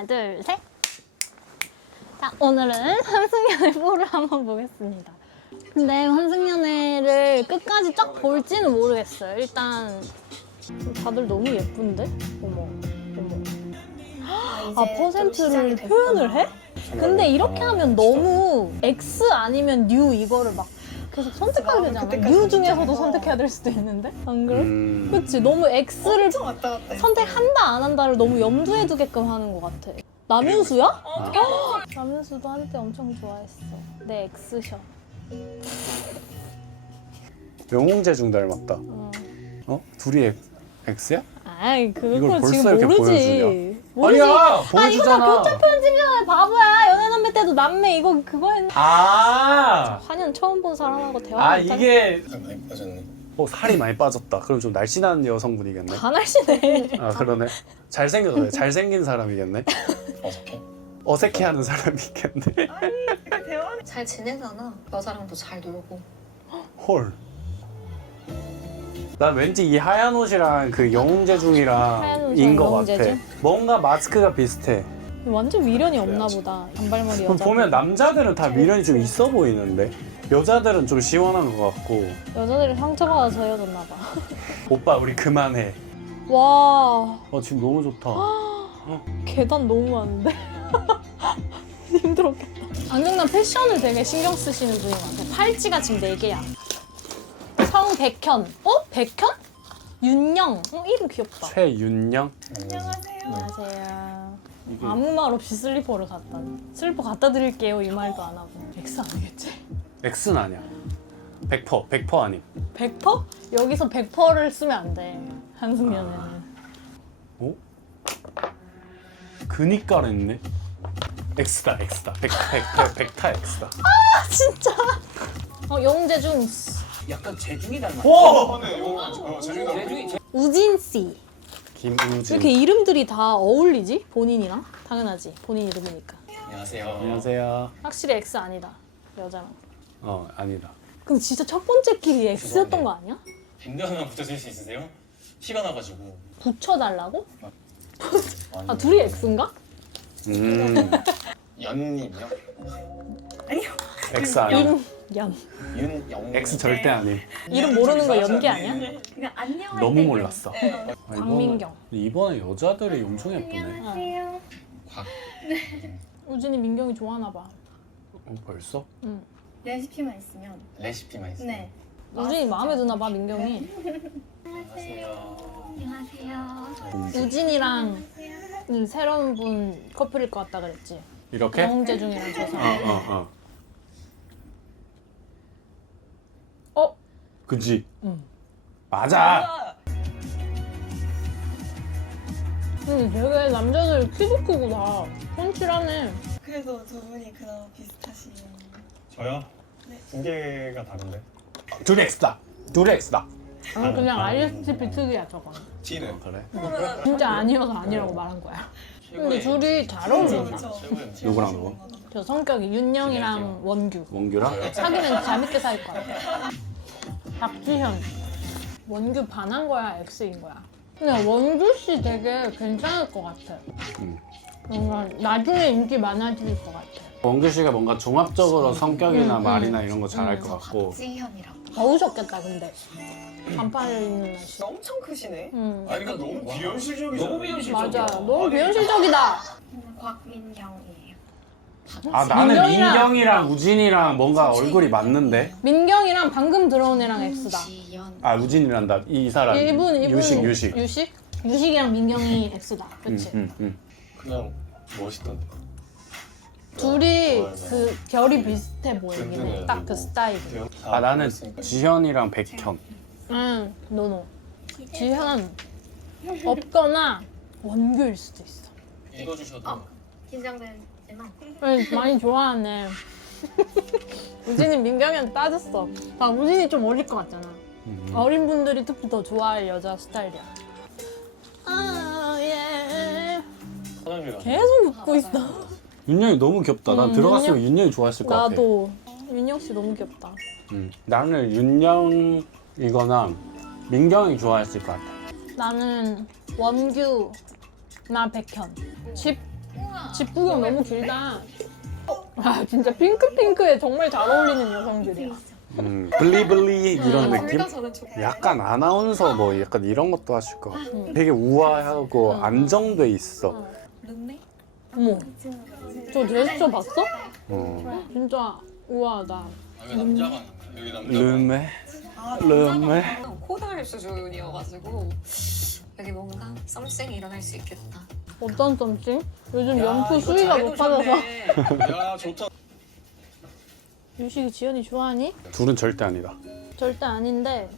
하나, 둘, 셋. 자, 오늘은 환승연애 4를 한번 보겠습니다. 근데 환승연애를 끝까지 쫙 볼지는 모르겠어요. 일단 다들 너무 예쁜데? 어머, 어머. 아, 퍼센트를 표현을 해? 근데 이렇게 하면 너무 X 아니면 뉴 이거를 막 계속 선택하게 되잖아. 뉴 중에서도 선택해야 될 수도 있는데? 안 그래? 그치? 너무 X를 왔다 갔다 선택한다 안 한다를 너무 염두에 두게끔 하는 것 같아. 남윤수야? 남윤수도 한때 엄청 좋아했어. 내 X셔. 영웅재중 닮았다. 어? 둘이 X야? 아이 이걸 그걸 벌써 지금 이렇게 모르지. 모르지. 아니야! 아 이거 다 보여주잖아. 교차 편집이잖아. 바보야. 연애 남매 때도 남매 이거 그거 했는데. 아, 화년 처음 본 사람하고 대화 아 못하겠 이게 많이 빠졌네. 살이 많이 빠졌다. 그럼 좀 날씬한 여성분이겠네. 다 날씬해. 아 그러네. 잘생겼네. 잘생긴 사람이겠네. 어색해? 어색해하는 사람이겠네. 잘 지내잖아. 여자랑도 잘 놀고. 헐. 난 왠지 이 하얀 옷이랑 그 하얀 영웅재중이랑 옷이랑 인 것 같아. 영웅재중? 뭔가 마스크가 비슷해. 완전 미련이 없나 보다. 단발머리 그럼 여자. 보면 남자들은 다 미련이 좀 있어 보이는데 여자들은 좀 시원한 것 같고. 여자들이 상처받아서 헤어졌나 봐. 오빠 우리 그만해. 와 지금 너무 좋다. 계단 너무 많은데? 힘들었겠다. 안정남 패션을 되게 신경 쓰시는 분인 것 같아. 팔찌가 지금 4개야. 성백현. 어? 백현? 윤영. 이름 귀엽다. 최윤영. 안녕하세요. 이게 아무 말 없이 슬리퍼를 슬리퍼 갖다 드릴게요 이 말도 안 하고. X 아니겠지? X는 아니야. 100% 아님. 100%? 여기서 100%를 쓰면 안 돼. 한승연애는. 어? 그니까 했네. X다. 100타 X다. 아 진짜. 영재중. 약간 재중이 닮았어. 오! 재중이 우진 씨. 김우진. 왜 이렇게 이름들이 다 어울리지? 본인이랑? 당연하지. 본인 이름이니까. 안녕하세요. 안녕하세요. 확실히 X 아니다. 여자랑. 아니다. 그럼 진짜 첫 번째 끼리 X였던 거 아니야? 밴드 하나 붙여줄 수 있으세요? 티가 나가지고. 붙여달라고? 아 둘이 X인가? 연님이요? X 아니야. 연. 윤영. X 절대 아니. 이름 모르는 거 연기 아니야? 그냥 안녕. 너무 몰랐어. 광민경. 이번에 여자들이 엄청 예쁘네. 안녕하세요. 곽. 우진이 민경이 좋아하나 봐. 벌써? 응. 레시피만 있으면. 레시피만 있어요. 네. 우진이 마음에 드나 봐 민경이. 안녕하세요. 안녕하세요. 우진이랑 새로운 분 커플일 것 같다 그랬지. 이렇게? 영재중이랑 저 사람. 어? 그지? 응. 맞아. 근데 되게 남자들 키도 크고 다 펀치하네. 그래서 두 분이 그나마 비슷하신. 저요? 두 개가 다른데. 둘이 X다. 둘이 X다. 그냥 ISTP 특이야 저건. T는? 그래? 진짜 아니어서 아니라고 말한 거야. 근데 둘이 잘 어울린다. 최고의 누구랑 누구? 저 성격이 윤영이랑 원규. 원규랑? 사귀면 재밌게 살 것 같아. 박지현. 원규 반한 거야, X인 거야. 근데 원규 씨 되게 괜찮을 것 같아. 뭔가 나중에 인기 많아질 것 같아. 원규 씨가 뭔가 종합적으로 성격이나 말이나 이런 거 잘할 것 같고. 박지현이랑. 더우셨겠다, 근데. 반팔 입는 날씨. 엄청 크시네. 아니 이거 너무 비현실적이잖아. 너무 비현실적이야. 맞아. 너무 비현실적이다. 곽민경이에요. 나는 민경이랑- 민경이랑 우진이랑 뭔가 얼굴이 맞는데? 민경이랑 방금 들어온 애랑 X다. 지연. 우진이란다. 이 사람. 이분 유식. 유식이랑 민경이 X다. 그치? 그냥 멋있던데. 둘이 맞아. 그 결이 비슷해 보이긴 해. 든든해. 딱 그 스타일이. 나는 지현이랑 백현. 응, 노노. 지현 없거나 원규일 수도 있어. 읽어주셔도. 긴장되지만. 많이 좋아하네. 우진이 민경이한테 따졌어. 우진이 좀 어릴 것 같잖아. 어린 분들이 특히 더 좋아할 여자 스타일이야. 예. 사장님이랑. 계속 웃고 있어. 윤영이 너무 귀엽다. 난 들어갔으면 윤영이 좋아했을 것 같아. 나도. 윤영 씨 너무 귀엽다. 나는 윤영이거나 민경이 좋아했을 것 같아. 나는 원규, 나 백현. 집 집 구경 너무 길다. 아 진짜 핑크핑크에 정말 잘 어울리는 여성들이야. 블리블리 이런 느낌? 저는 좀 약간 아나운서 뭐 약간 이런 것도 하실 것 같아. 되게 우아하고 안정돼 있어. 룸메? 어머, 저 제스처 봤어? 어. 진짜 우아하다. 여기 남자가 안 여기 남자가 르메? 르메? 코다리 수준이어가지고 여기 뭔가 썸씽이 일어날 수 있겠다. 어떤 썸씽? 요즘 연프 수위가 높아져서. 야 좋다. 유식이 지연이 좋아하니? 둘은 절대 아니다. 절대 아닌데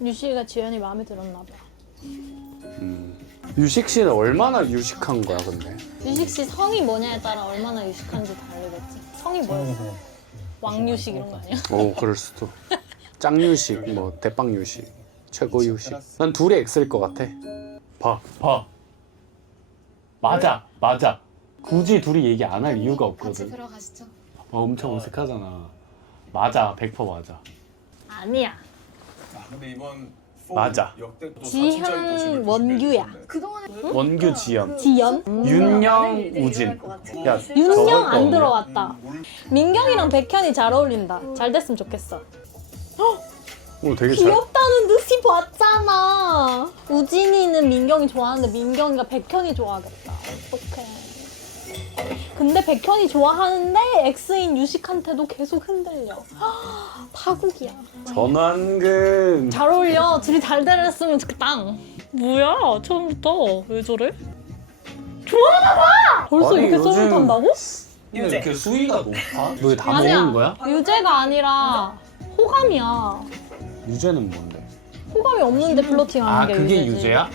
유식이가 지연이 마음에 들었나 봐. 유식 씨는 얼마나 유식한 거야 근데? 유식 씨 성이 뭐냐에 따라 얼마나 유식한지 다르겠지. 성이 뭐였어? 왕유식 이런 거 아니야? 오 그럴 수도. 짱유식, 뭐 대빵유식, 최고유식. 난 둘이 X일 것 같아. 봐. 맞아. 굳이 둘이 얘기 안 할 이유가 같이 없거든. 들어가시죠. 엄청 어색하잖아. 맞아, 100% 맞아. 아니야. 근데 이번 맞아. 역대 또 지현 4층짜리 도시를 원규야. 그동안에 원규 지연, 지연? 윤영 우진. 야, 윤영 저것도 안 없네. 들어왔다. 민경이랑 백현이 잘 어울린다. 잘 됐으면 좋겠어. 오 되게 잘. 귀엽다는 듯이 봤잖아. 우진이는 민경이 좋아하는데 민경이가 백현이 좋아하겠다. 어떡해. 근데 백현이 좋아하는데 X인 유식한테도 계속 흔들려. 파국이야. 전완근. 잘 어울려. 둘이 잘 되랬으면 좋겠다. 뭐야? 처음부터 왜 저래? 좋아하나 봐! 벌써 아니, 이렇게 썸을 요즘- 탄다고? 근데 이렇게 수위가 높아? 너 다 아니야. 먹는 거야? 유재가 아니라 호감이야. 유재는 뭔데? 호감이 없는데 플러팅하는 아 게 그게 유재지. 유재야?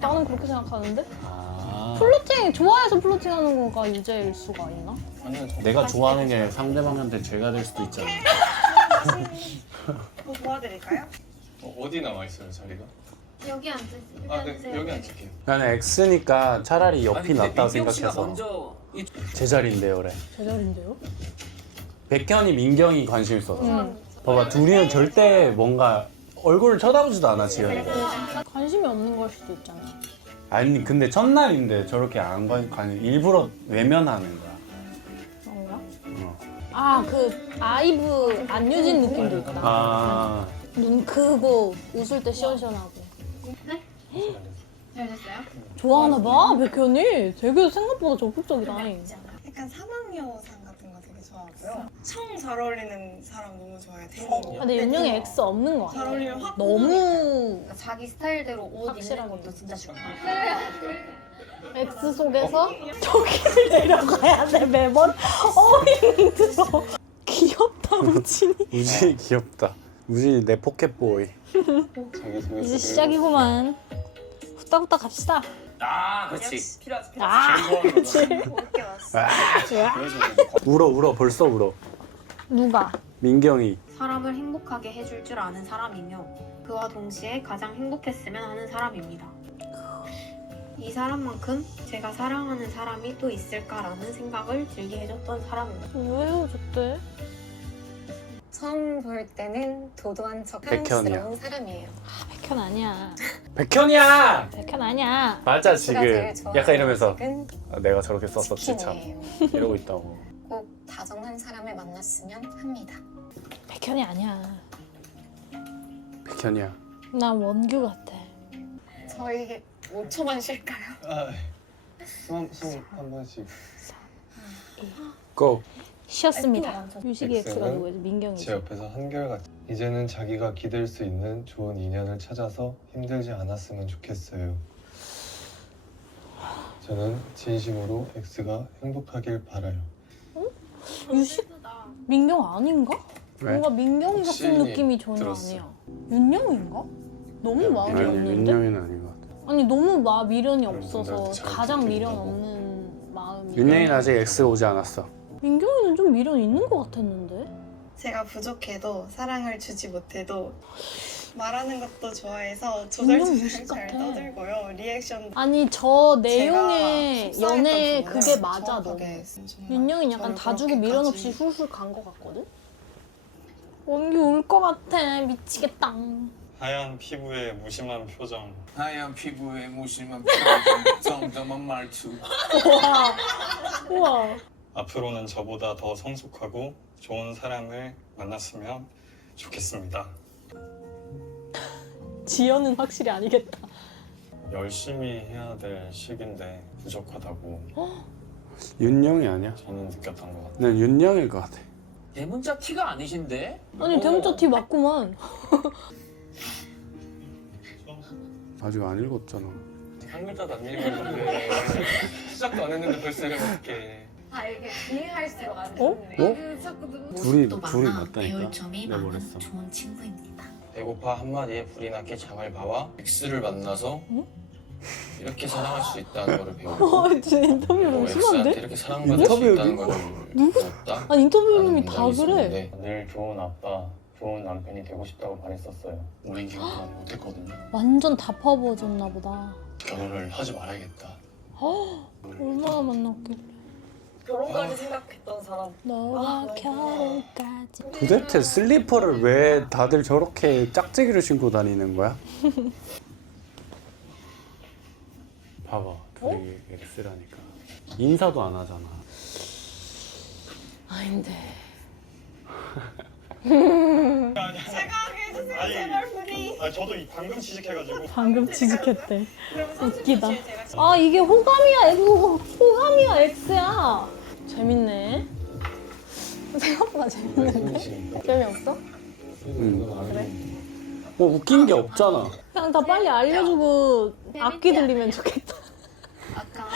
나는 그렇게 생각하는데? 아. 플러팅 좋아해서 플러팅하는 거가 유재일 수가 있나? 아니요 내가 좋아하는 게 상대방한테 죄가 될 수도 있잖아. 뭐 도와드릴까요? 어디 나와 있어요 자리가? 여기 앉으세요. 아 네, 여기 앉을게요. 나는 X니까 차라리 아니, 옆이 근데 낫다고 민경 씨가 생각해서 먼저 제자리인데요, 그래. 제자리인데요? 백현이 민경이 관심 있어서. 응. 봐봐, 둘이는 절대 뭔가 얼굴을 쳐다보지도 않아 지금. 관심이 없는 걸 수도 있잖아. 아니 근데 첫날인데 저렇게 안 일부러 외면하는 거야. 그런가? 어. 아, 그 아이브 안유진 느낌도 있다. 아 눈 크고 웃을 때 시원시원하고. 잘 됐어요? 좋아하나 봐, 백현이. 되게 생각보다 적극적이다. 약간 사막여상 같은 거 되게 좋아하고요. 청 잘 어울리는 사람 너무 좋아해요. 데님. 근데 윤영이 X 없는 거 잘 같아. 어울리면 확 너무 그러니까 자기 스타일대로 옷 입는 확실하게. 것도 진짜 중요해요. X 속에서 저기를 내려가야 돼, 매번. 힘들어. 귀엽다, 우진이. 우진이 귀엽다. 우진이 내 포켓보이. 자기 소개. 이제 시작이구만. 후딱후딱 갑시다. 아 그렇지. 필요하지. 아, 그치. 올게 왔어. 울어 벌써 울어. 누가? 민경이. 사람을 행복하게 해줄 줄 아는 사람이며 그와 동시에 가장 행복했으면 하는 사람입니다. 이 사람만큼 제가 사랑하는 사람이 또 있을까라는 생각을 들게 해줬던 사람입니다. 왜 헤어졌대? 처음 볼 때는 도도한 척 백현이야. 사랑스러운 사람이에요. 백현 아니야. 백현이야. 백현 아니야. 맞아 제가 지금. 제일 좋아하는 약간 이러면서 음식은 아, 내가 저렇게 썼었지 참. 치킨이에요. 이러고 있다고. 꼭 다정한 사람을 만났으면 합니다. 백현이 아니야. 백현이야. 난 원규 같아. 저희 5초만 쉴까요? 숨한 번씩. 고. 쉬었습니다. 유식이 X가 X는 누구지? 민경이지. 제 옆에서 한결같이 이제는 자기가 기댈 수 있는 좋은 인연을 찾아서 힘들지 않았으면 좋겠어요. 저는 진심으로 X가 행복하길 바라요. 유식? 민경 아닌가? 왜? 뭔가 민경이 같은 확실히 느낌이 전혀 들었어요. 아니야. 윤영인가? 너무 마음이 아니 없는데? 윤영이는 아닌 것 같아. 아니 너무 미련이 그럼 없어서 나한테 잘 가장 미련 부탁드린다고. 없는 마음이. 윤영이는 아직 X 오지 않았어. 민경이는 좀 미련 있는 것 같았는데? 제가 부족해도 사랑을 주지 못해도 말하는 것도 좋아해서 분명 조절조절 무식 잘 같아. 떠들고요. 리액션 아니 저 내용의 연애 그게 맞아 너. 윤영이 윤영이는 약간 다 주고 미련 없이 훌훌 간 것 같거든? 원규 울 것 같아. 미치겠다. 하얀 피부에 무심한 표정. 하얀 피부에 무심한 표정, 정정한 말투. 와 우와. 앞으로는 저보다 더 성숙하고 좋은 사람을 만났으면 좋겠습니다. 지연은 확실히 아니겠다. 열심히 해야 될 시기인데 부족하다고 윤영이 아니야? 저는 느꼈던 것 같아요. 난 윤영일 것 같아. 대문자 티가 아니신데? 아니 대문자 티 맞구만. 아직 안 읽었잖아. 한 글자도 안 읽었는데 시작도 안 했는데 벌써 이렇게 아 이게 이해할수록 안 어? 좋네. 자꾸 눈물. 둘이 모습도 둘이 많아 맞다니까. 배울 점이 내 많은 머릿속. 좋은 친구입니다. 배고파 한마디에 불이 나게 장을 봐와 X를 만나서 이렇게 사랑할 수 있다는 거를 배우고 진짜 인터뷰 또 너무 X한테 심한데? 이렇게 사랑받을 수 인터뷰 있다는 거를 배웠다. 아니 인터뷰 라는 이름이 다 문장이 그래. 있었는데 늘 좋은 아빠, 좋은 남편이 되고 싶다고 바랬었어요. 오랜 기간 동안 못했거든요. 완전 다파 버졌나 보다. 결혼을 하지 말아야겠다. 얼마나 만났길래. 결혼까지 생각했던 사람. 너와 결혼까지. 도대체 슬리퍼를 왜 다들 저렇게 짝짝이를 신고 다니는 거야? 봐봐, 둘이 X라니까. 인사도 안 하잖아. 아닌데. 아니 저도 방금 취직해가지고 방금 취직했대. 웃기다. 아 이게 호감이야 호감이야 X야. 재밌네. 생각보다 재밌는데? 재미없어? 뭐 웃긴 게 없잖아. 그냥 다 빨리 알려주고 악기 들리면 좋겠다. 아까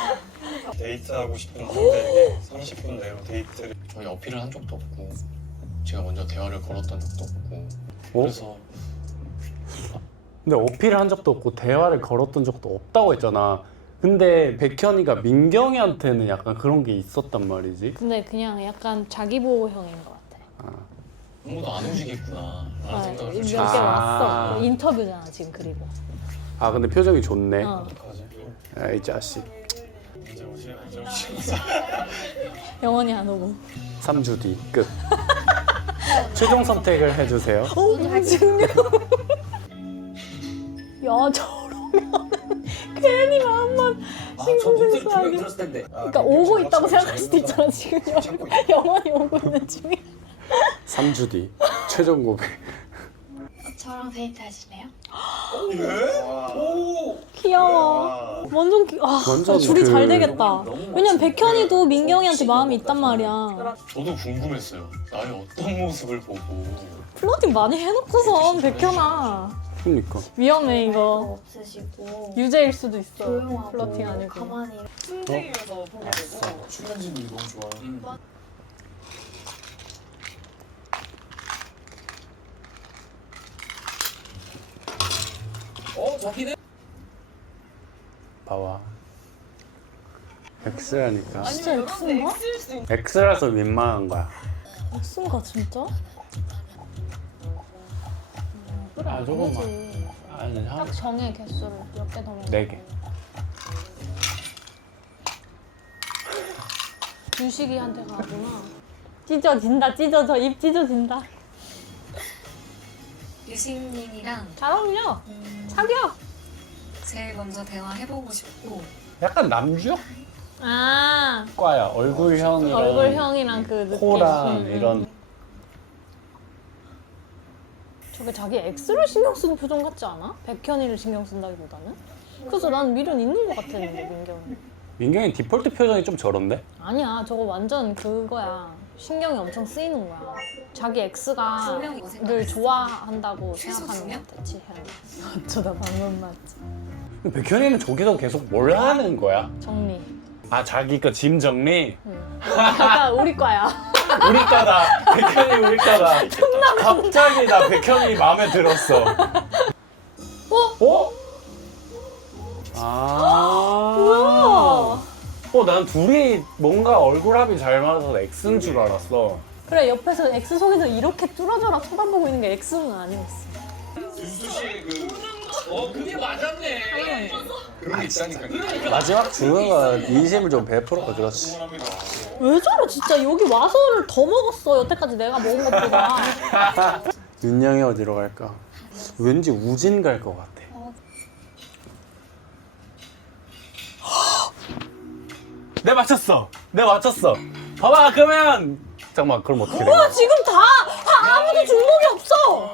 데이트하고 싶은 상대에게 30분 내로 데이트를 저희 어필을 한 적도 없고 제가 먼저 대화를 걸었던 적도 없고 그래서 근데 어필을 한 적도 없고 대화를 걸었던 적도 없다고 했잖아. 근데 백현이가 민경이한테는 약간 그런 게 있었단 말이지. 근데 그냥 약간 자기 보호형인 것 같아. 아무도 안 움직이겠구나 라는 생각을 몇 개 솔직히 왔어. 인터뷰잖아 지금 그리고. 아 근데 표정이 좋네. 어떡하지? 아이 자식. 이제 오시면 영원히 안 오고. 3주 뒤 끝. 최종 선택을 해주세요. 증명. 야 저러면 괜히 마음만 저 신경 목소리 쓸 분명히 수 들었을 텐데. 그러니까 오고 있다고 생각할 수도 있잖아 지금 영원히 오고 있는 중이야. 3주 뒤 최종 고백. 저랑 데이트 하실래요? 귀여워. 완전 완전 둘이 그- 잘 되겠다. 너무 왜냐면 멋지네. 백현이도 민경이한테 마음이 있단 말이야. 저도 궁금했어요. 나의 어떤 모습을 보고 플러팅 많이 해놓고선 백현아. 그러니까. 위험해 이거. 없으시고 유죄일 수도 있어. 조용하고 플러팅 아니고. 가만히 순진이면서 보게 되고 출연진이 너무 좋아요. 저기는 봐봐. X라니까. 진짜 X인가? X라서 민망한 거야. X인가 진짜? 그래 아, 조금만. 아니지. 아니 딱 정해 개수를 몇 개 더 먹어. 4개. 유식이한테 가구나. 찢어진다 찢어져 입 찢어진다. 유식님이랑 잘 어울려. 사겨. 제일 먼저 대화해보고 싶고 약간 남주혁 아 과야. 얼굴형이랑 얼굴형이랑 그 느낌. 코랑 이런. 저게 자기 X를 신경 쓰는 표정 같지 않아? 백현이를 신경 쓴다기보다는? 그래서 난 미련 있는 것 같았는데 민경이. 민경이 디폴트 표정이 좀 저런데? 아니야 저거 완전 그거야. 신경이 엄청 쓰이는 거야. 자기 X가 분명히 이거 늘 생각했어. 좋아한다고 최소 생각하는 두 명? 것 같아 지현이. 어쩌다 방금 맞지. 백현이는 저기서 계속 뭘 하는 거야? 정리. 아 자기 거 짐 정리? 응. 약간 우리 과야. 우리 과다. 백현이 우리 과다. 갑자기 나 백현이 마음에 들었어. 어? 아. 우와. 난 둘이 뭔가 얼굴합이 잘 맞아서 X인 줄 알았어. 그래 옆에서 X 속에서 이렇게 쭈라쭈라 쳐다보고 있는 게 X는 아니었어. 그게 맞았네. 그런 게 있다니까요. 마지막 준호가 인심을 좀 베풀어 그렇지. 왜 저래 진짜 여기 와서를 더 먹었어 여태까지 내가 먹은 것보다. 윤영이 어디로 갈까? 왠지 우진 갈 것 같아. 내 맞췄어. 내가 맞췄어. 봐봐 그러면 잠깐만 그럼 어떻게 돼? 지금 다 아무도 중복이 없어.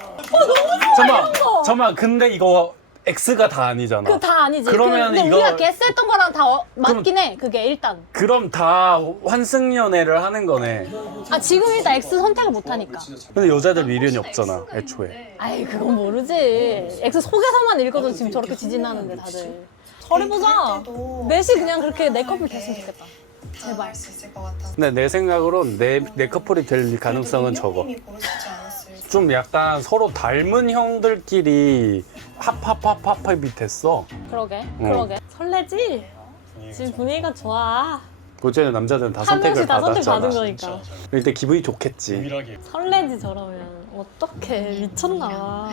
잠깐만 근데 이거 X가 다 아니잖아. 그거 다 아니지. 그러면 근데 이거- 우리가 게스했던 거랑 다 맞긴 해. 그게 일단. 그럼 다 환승연애를 하는 거네. 아 지금 일단 X 선택을 못 하니까. 근데 여자들 미련이 없잖아 애초에. 아이 그건 모르지. X 속에서만 읽어도 지금 저렇게 지진나는데 다들. 잘해보자. 넷이 그냥 그렇게 내 커플 됐으면 좋겠다. 제발. 할수 있을 것 같아서. 근데 내 생각으론 내 커플이 될 가능성은 적어. 민경님이 고르시지 않았어요. 좀 약간 서로 닮은 형들끼리 합합이 됐어. 그러게. 설레지? 지금 분위기가 좋아. 어쨌든 남자들은 다 한 선택을 명씩 다 선택 받았잖아. 받은 거니까. 일단 기분이 좋겠지. 유일하게 설레지 저러면. 어떡해. 미쳤나.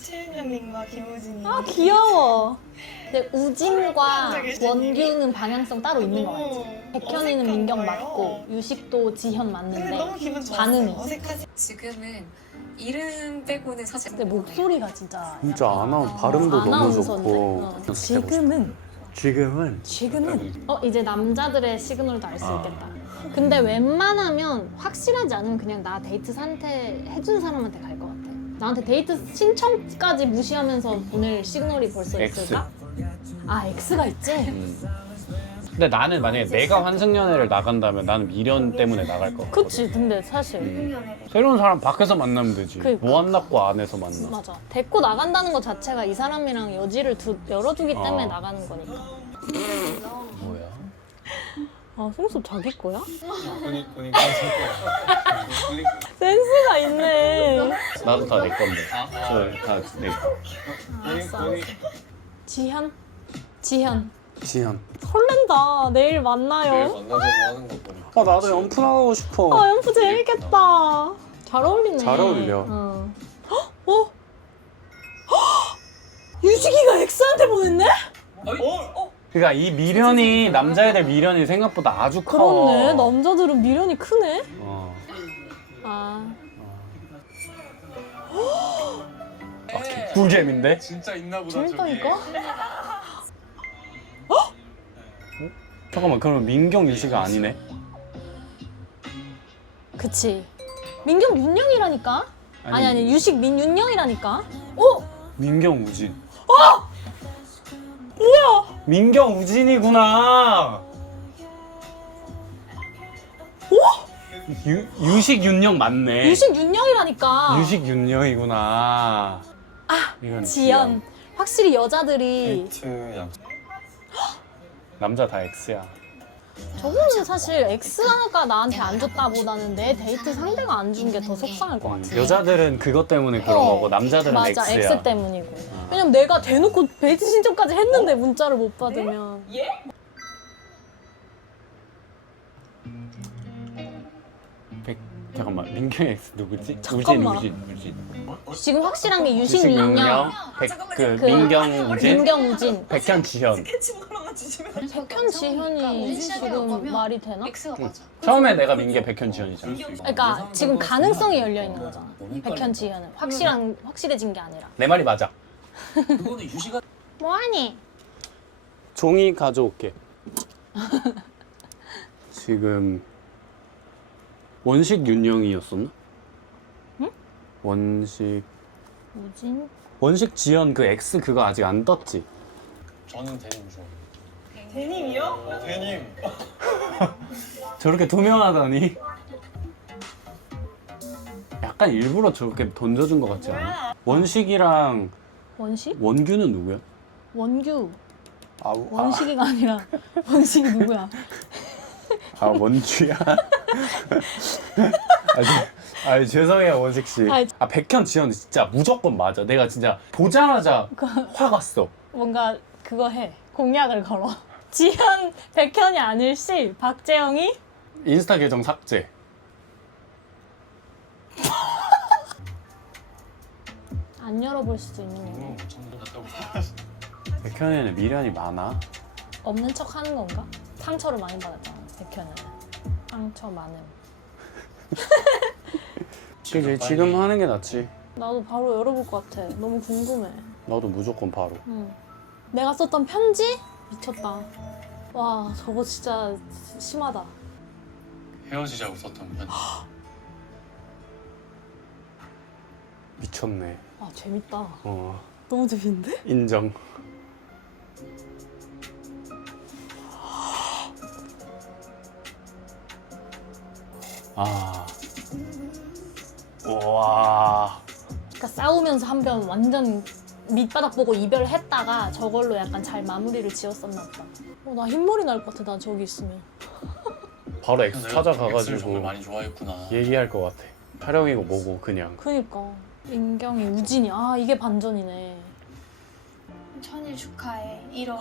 최윤현님과 김우진이. 아 귀여워. 근데 우진과 원규는 방향성 따로 있는 거 같지? 백현이는 민경 맞고 유식도 지현 근데 맞는데 너무 기분 좋았어요. 반응이. 어색하지. 지금은 이름 빼고는 사실 근데 목소리가 진짜 진짜 발음도 너무 아나운서인데? 좋고. 지금은 지금은 이제 남자들의 시그널도 알 수 있겠다. 근데 웬만하면 확실하지 않으면 그냥 나 데이트 상태 해준 사람한테 갈 것 같아. 나한테 데이트 신청까지 무시하면서 보낼 시그널이 벌써 X. 있을까? 아 X가 있지? 근데 나는 만약에 내가 환승연애를 나간다면 나는 미련 때문에 나갈 거. 그치. 근데 사실 새로운 사람 밖에서 만나면 되지. 그러니까. 뭐 안 낳고 안에서 만나. 맞아. 데리고 나간다는 것 자체가 이 사람이랑 여지를 열어주기 때문에 어. 나가는 거니까. 뭐야? 아 송수 자기 거야? 본인 깜짝 거야. 센스가 있네. 나도 다 내 건데. 저다내 거. 알았어. 지현? 지현. 지현. 설렌다. 내일 만나요. 만나자고 하는 거 보니까 나도 연프 나가고 싶어. 아 연프 재밌겠다. 잘 어울리네. 잘 어울려. 어? 헉, 유식이가 X한테 보냈네? 그러니까 이 미련이 남자애들 미련이 생각보다 아주 커. 그렇네. 남자들은 미련이 크네. 어. 아 꿀잼인데? 진짜 있나 보다. 재밌다니까? 잠깐만 그러면 민경 유시가 아니네? 그치. 민경 윤영이라니까? 아니 유식 민윤영이라니까? 민경 우진. 뭐야? 민경 우진이구나. 유식 윤영 맞네. 유식 윤영이라니까. 유식 윤영이구나. 이건 지연. 확실히 여자들이 데이트 약 남자 다 X야. 저거는 사실 X가 나한테 안 줬다보다는 내 데이트 상대가 안 준 게 더 속상할 것 같아. 여자들은 그것 때문에 그런 거고 남자들은 맞아, X야. X 때문이고. 왜냐면 내가 대놓고 데이트 신청까지 했는데 문자를 못 받으면. 잠깐만 민경 X 누구지? 잠깐만. 우진. 지금 확실한 게 유식 유식 윤영, 윤영, 민경 우진, 민경 우진. 백현 지현. 백현 지현이 지금 말이 되나? X가 맞아. 처음에 내가 민게 백현 지현이잖아. 그러니까 지금 가능성이 열려 있는 거잖아. 백현 지현은 확실해진 게 아니라. 내 말이 맞아. 그거는 유시가 뭐하니? 종이 가져올게. 지금 원식 윤영이었었나? 응? 원식 지연 그 X 그거 아직 안 떴지? 저는 데님 좋아해요. 대님이요? 데님. 저렇게 투명하다니? 약간 일부러 저렇게 던져준 것 같지 않아? 원식이랑 원식? 원규는 누구야? 원규. 원식이가 아니라 원식이 누구야? 원규야? 죄송해요 원식 씨. 아이, 백현 지현 진짜 무조건 맞아. 내가 진짜 보자마자 확 왔어. 뭔가 그거 해. 공약을 걸어. 지현, 백현이 아닐 시 박재영이 인스타 계정 삭제. 안 열어볼 수도 있는 거고. 백현이는 미련이 많아. 없는 척 하는 건가? 상처를 많이 받았잖아, 백현은. 상처 많음. 그지 지금 하는 게 낫지. 나도 바로 열어볼 것 같아. 너무 궁금해. 나도 무조건 바로. 응. 내가 썼던 편지? 미쳤다. 와, 저거 진짜 심하다. 헤어지자고 썼던 편. 미쳤네. 아 재밌다. 너무 재밌는데? 인정. 아. 와. 그러니까 싸우면서 한 번 완전 밑바닥 보고 이별했다가 저걸로 약간 잘 마무리를 지었었나 보다. 나 흰머리 날 것 같아. 나 저기 있으면. 바로 X X를 정말 찾아가가지고 많이 좋아했구나. 얘기할 것 같아. 촬영이고 뭐고 그냥. 그니까 민경이 우진이 이게 반전이네. 천일 축하해. 이런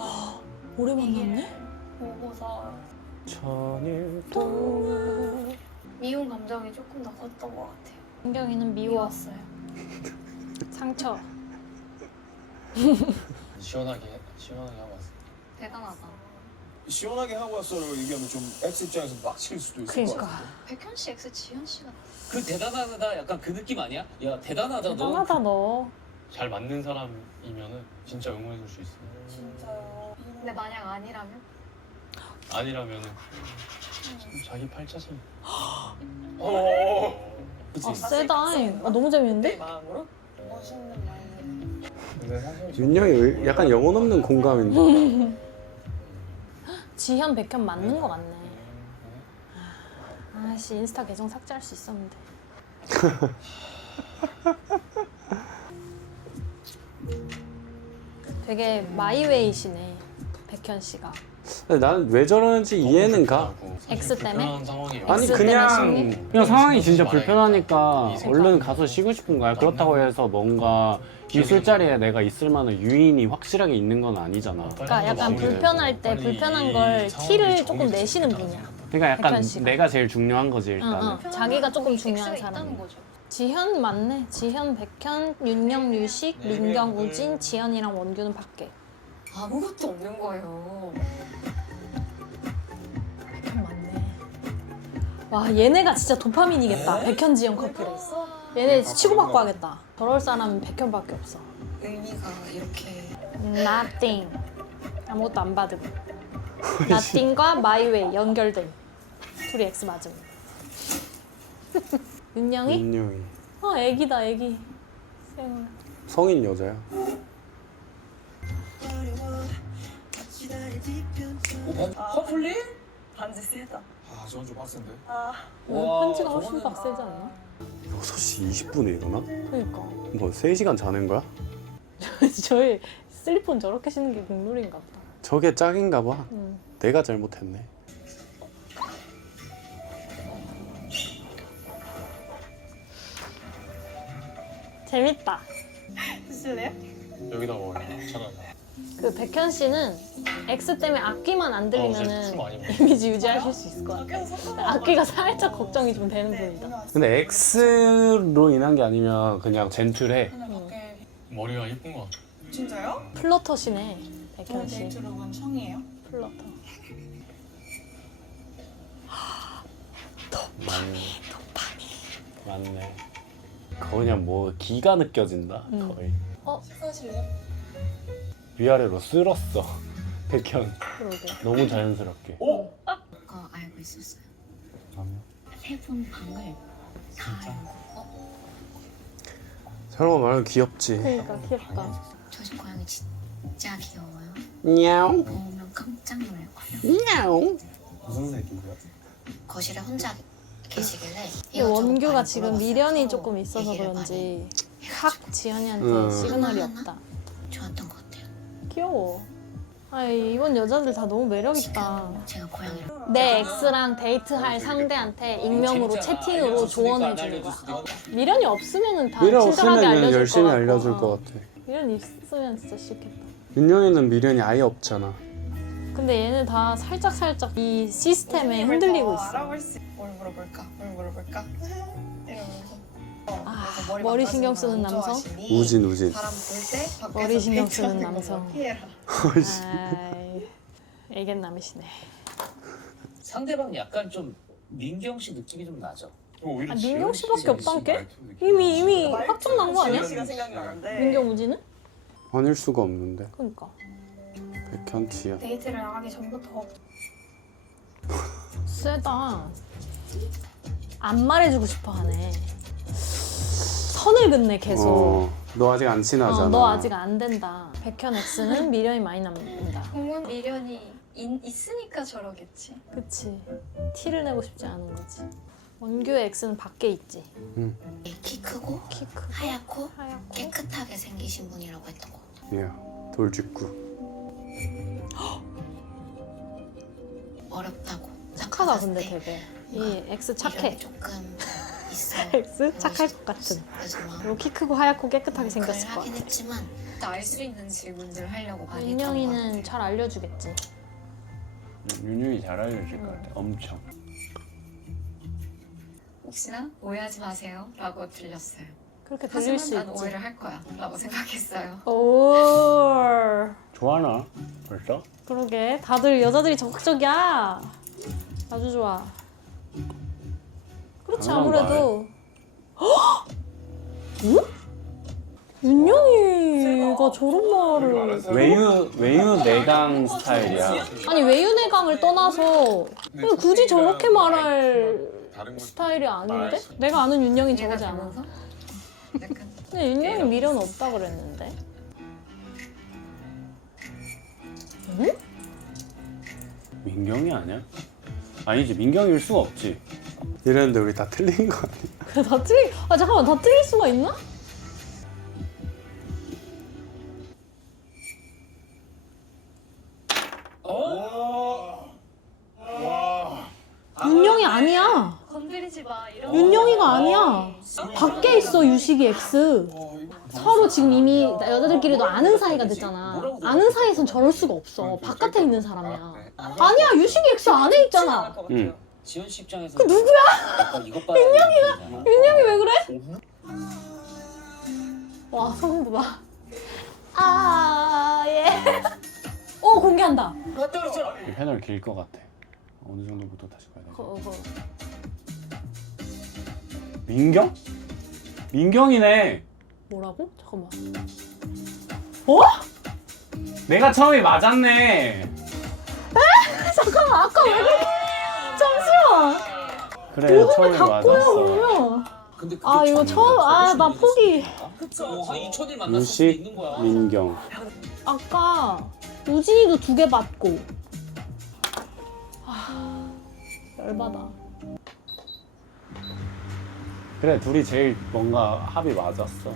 오래 만났네? 보고서 천일 동안. 미운 감정이 조금 더 컸던 것 같아요. 민경이는 미웠어요. 상처. 시원하게 하고 왔어. 대단하다. 시원하게 하고 왔어를 얘기하면 좀 X 입장에서 빡칠 수도 있을 것 그러니까 같아. 백현 씨, X 지현 씨가 그 대단하다 약간 그 느낌 아니야? 야 대단하다 너. 대단하다 너. 잘 맞는 사람이면은 진짜 응원해줄 수 있어요. 진짜요. 근데 만약 아니라면? 아니라면은 자기 팔자심. 그치? 세다. 너무 재밌는데? 마음으로? 멋있는 마음. 근데 사실 윤영이 약간 영혼 없는 공감인데. 지현, 백현 맞는 거 맞네. 아씨 인스타 계정 삭제할 수 있었는데. 되게 마이웨이시네 백현 씨가. 근데 나는 왜 저러는지 이해는 가. X 때문에? 불편한 상황이 아니 X 그냥 때문에 그냥 상황이 진짜 말하니까 불편하니까 이 생각이 얼른 가서 쉬고 싶은 거야. 그렇다고 해서 뭔가 이 술자리에 내가 있을 만한 유인이 확실하게 있는 건 아니잖아. 그러니까 약간 불편할 때 불편한 걸 티를 조금 내시는 분이야. 그러니까 약간 백현 씨가. 내가 제일 중요한 거지 일단은. 자기가 조금 중요한 X가 사람. 있다는 거죠. 지현 맞네. 지현, 백현, 윤영, 유식, 민경, 우진, 지현이랑 원규는 밖에. 아무것도 없는 거예요. 백현 맞네. 와 얘네가 진짜 도파민이겠다. 백현, 지현 커플. 얘네 치고받고 하겠다. 저럴 사람은 백현밖에 없어. 의미가 이렇게 Nothing. 아무것도 안 받음. Nothing과 마이웨이 연결됨. 둘이 X 맞음. 윤영이? 윤영이 애기다 애기. 생얼. 성인 여자야. 커플링? 반지 세다. 아, 저건 좀 빡센데. 편지가 훨씬 빡세지 않나? 6시 20분에 일어나? 그러니까. 뭐 3시간 자는 거야? 저희 슬리폰 저렇게 신는 게 국룰인가 보다. 저게 짝인가 봐. 응. 내가 잘못했네. 재밌다. 드실래요? 여기다 먹어요. 차라리. 그 백현 씨는 X 때문에 악귀만 안 어제 술 들리면은 많이 먹었어. 이미지 유지하실 수 있을 것 같아. 악귀가 살짝 걱정이 좀 되는 분이다. 근데 X로 인한 게 아니면 그냥 젠틀해. 그냥 밖에 머리가 이쁜 것 같아. 진짜요? 플러터시네 오늘 백현 씨. 데이트로 간 청이에요? 플러터. 맞네. 그냥 뭐 기가 느껴진다 거의. 식사하실래요? 위아래로 쓸었어. 백현 그러게. 너무 자연스럽게. 그거 알고 있었어요. 그러면 세 분 방을 다 알고 저런 거 말하면 귀엽지. 그러니까 귀엽다. 저 집 고양이 진짜 귀여워요. 냐옹 보면 깜짝 놀랄 거예요. 냐옹. 무슨 색이야? 거실에 혼자 계시길래 근데 원규가 지금 미련이 조금 있어서 그런지 확 지현이한테 시그널이 없다. 좋았던 것 같아요. 귀여워. 아이 이번 여자들 다 너무 매력 있다. 제가 고양이를 내 X랑 데이트할 상대한테 익명으로 채팅으로 조언해 주는 거야. 미련이 없으면은 다 미련 친절하게 없으면 알려줄 열심히 것 같고. 알려줄 것 같아. 미련 있으면 진짜 싫겠다. 윤영이는 미련이 아예 없잖아. 근데 얘네 다 살짝 이 시스템에 흔들리고 있어. 알아볼 수. 뭘 물어볼까? 이러면서. 그래서 머리 신경 쓰는 안 남성? 좋아하시니 우진. 사람 볼때 밖에서 머리 신경 쓰는 데이트하는 남성. 거 피해라. 아이, 애견남이시네. 상대방 약간 좀 민경 씨 느낌이 좀 나죠. 오히려 민경 지현 씨밖에 씨가 없단 게? 말투 이미 확정 난 거 아니야? 지현 씨가 생각나는데. 민경 우진은? 아닐 수가 없는데. 그러니까. 백현 지연. 데이트를 나가기 전부터 세다. 안 말해주고 싶어 하네. 선을 긋네 계속. 너 아직 안 친하잖아. 너 아직 안 된다. 백현 X는 미련이 많이 남는다. 공은 미련이 있으니까 저러겠지. 그치. 티를 내고 싶지 않은 거지. 원규의 X는 밖에 있지. 키 크고 키 크고 하얗고 하얗고. 깨끗하게 생기신 분이라고 했던 거. 야, 돌직구. 어렵다고. 착하다 봤을 근데 때 되게. 이 X 착해. 미련이 조금 있어. X 착할 것 같은. 그리고 키 크고 하얗고 깨끗하게 생겼을 것 하긴 같아. 했지만 알 수 있는 질문들을 하려고 많이 했던 것 윤영이는 같아. 잘 알려주겠지. 윤영이 잘 알려줄 것 같아. 엄청. 혹시나 오해하지 마세요 라고 들렸어요. 그렇게 들릴 수 하지만 난 있지. 오해를 할 거야 라고 생각했어요. 오. 좋아하나? 벌써? 그러게 다들 여자들이 적극적이야. 아주 좋아. 그렇지 당연한 아무래도. 헉! 응? 윤영이가 저런 말을. 외유 내강 스타일이야. 아니 외유내강을 떠나서 그냥 굳이 저렇게 말할 스타일이 아닌데? 내가 아는 윤영이 얘가 저러지 않아. 되면서 약간 근데 윤영이 미련 없다 그랬는데. 응? 민경이 아니야? 아니지, 민경일 수가 없지. 이랬는데 우리 다 틀린 거 아니야? 그래 다 틀리. 아 잠깐만 다 틀릴 수가 있나? 윤영이 아니야. 건드리지 마 이런. 윤영이가 아니야. 밖에 있어 유식이 X. 서로 지금 이미 여자들끼리도 아는 사이가 됐잖아. 아는 사이에선 저럴 수가 없어. 바깥에 있는 사람이야. 아니야 유식이 X 안에 있잖아. 응. 지원 씨 입장에서 그 누구야? 약간 이것 봐야 윤영이가 윤영이 왜 그래? 와 소금 봐. 아 예. 오 공개한다. 이 패널 길 것 같아. 어느 정도부터 다시 가야 되지? 민경? 민경이네. 뭐라고? 잠깐만. 내가 처음에 맞았네. 잠깐만 아까 왜 그래? 잠시만. 그래, 처음에 닫고요 맞았어. 그러면. 근데 그게 아 이거 처음 나 포기. 그쵸. 한 2천일 만났을 수도 유식, 있는 거야. 민경. 아까 우진이도 2개 받고. 열받아. 그래, 둘이 제일 뭔가 합이 맞았어.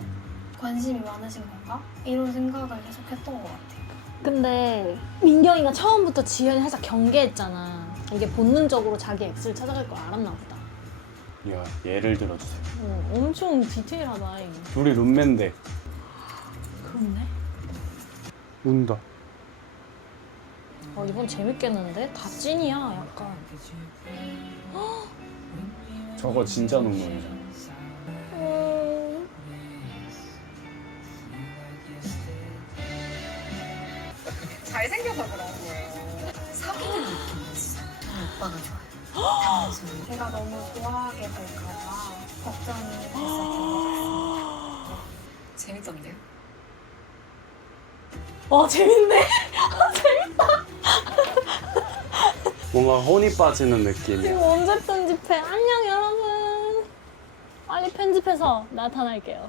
관심이 많으신 건가? 이런 생각을 계속 했던 것 같아요. 근데 민경이가 처음부터 지현이 살짝 경계했잖아. 이게 본능적으로 자기 X를 찾아갈 걸 알았나 보다. 야, 예를 들어주세요. 엄청 디테일하다. 이거. 둘이 룸맨데. 그렇네. 운다. 이번 재밌겠는데? 다 찐이야 약간. 저거 진짜 눈물이잖아. 잘생겨서 그런 거예요. 사귀는 느낌이었어. 오빠가 좋아요. 제가 너무 좋아하게 될까봐 걱정이 됐었던 것 재밌던데요? 와 재밌네. 뭔가 혼이 빠지는 느낌이야. 이거 언제 편집해? 안녕 여러분. 빨리 편집해서 나타날게요.